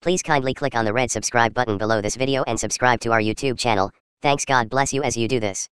Please kindly click on the red subscribe button below this video and subscribe to our YouTube channel. Thanks, God bless you as you do this.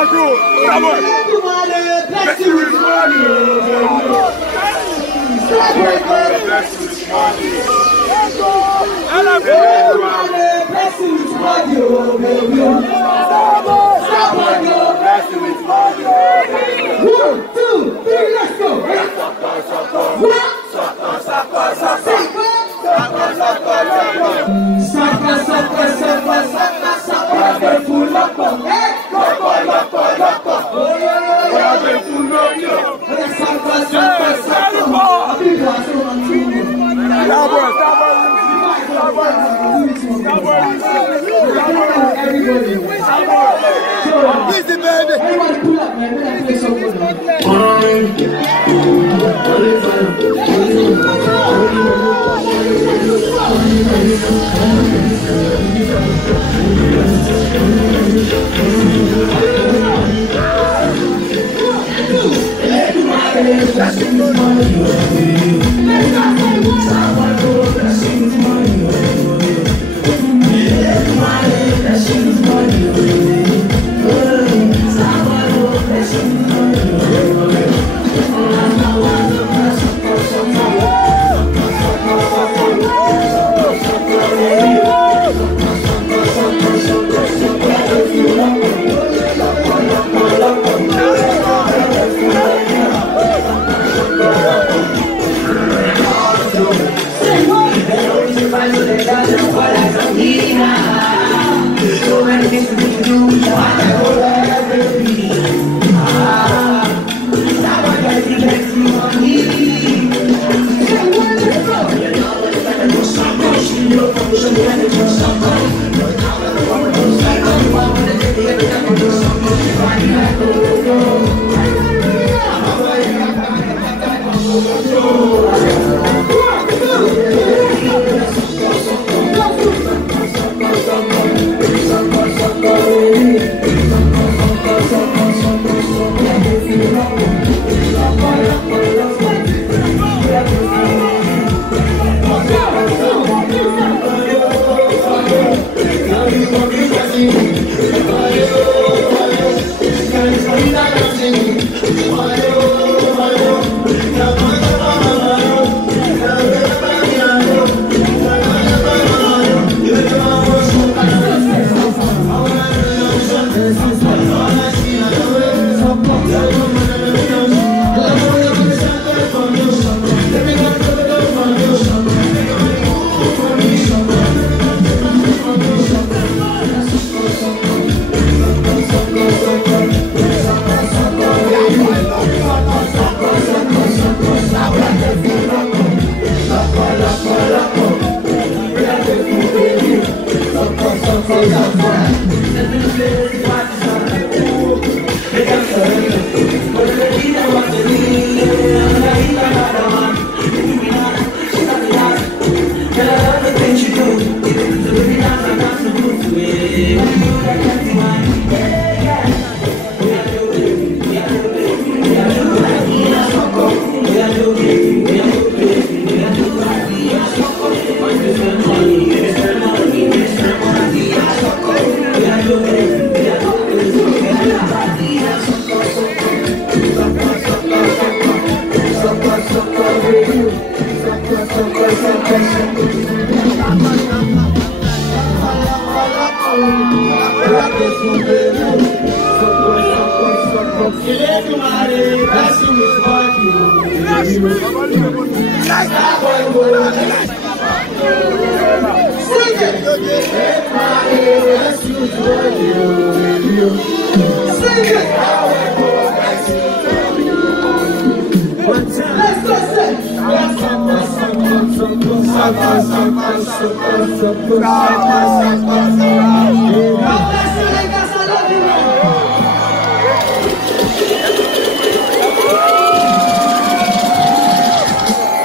Bless you with money. Bless you with money. Bless you with money. Bless you with money. 1, 2, 3, let's go. Easy, baby. Everybody pull up, man. We're gonna play some good, man.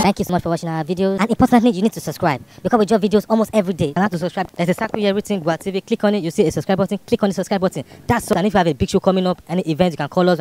Thank you so much for watching our videos, and importantly, you need to subscribe because we drop videos almost every day. And how to subscribe? There's a circle here written Gua TV. Click on it, you see a subscribe button. Click on the subscribe button. That's all. And if you have a big show coming up, any event, you can call us.